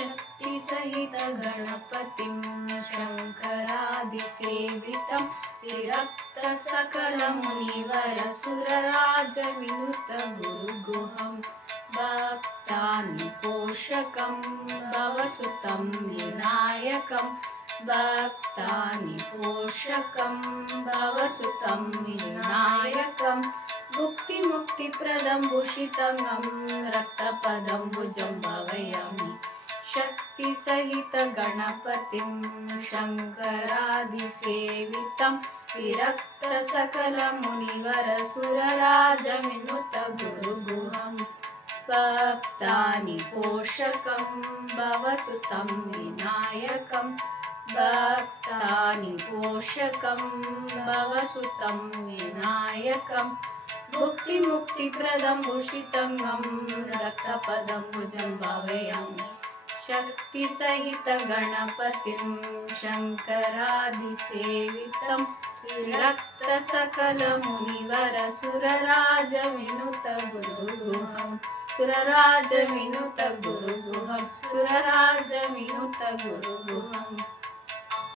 शक्तिसहित गणपतिं शङ्करादिसेवितं विरक्त सकलमुनिवरसुरराजविनुतगुरुगुहं भक्तानिपोषकं भवसुतं विनायकं भक्तानिपोषकं भवसुतं विनायकं भुक्तिमुक्तिप्रदं भूषितंगं रक्तपदं भुजं भावयामि शक्तिसहित गणपतिं शङ्करादिसेवितं विरक्त सकलमुनिवरसुरराजविनुतगुरुगुहं भक्तानिपोषकं भवसुतं विनायकं भक्तानिपोषकं भवसुतं विनायकं भुक्तिमुक्तिप्रदं भूषितंगं रक्तपदं भुजं भावयामि शक्तिसहित गणपतिं शङ्करादिसेवितं विरक्त सकलमुनिवरसुरराजविनुतगुरुगुहं सुरराजविनुतगुरुगुहं सुरराजविनुतगुरुगुहम्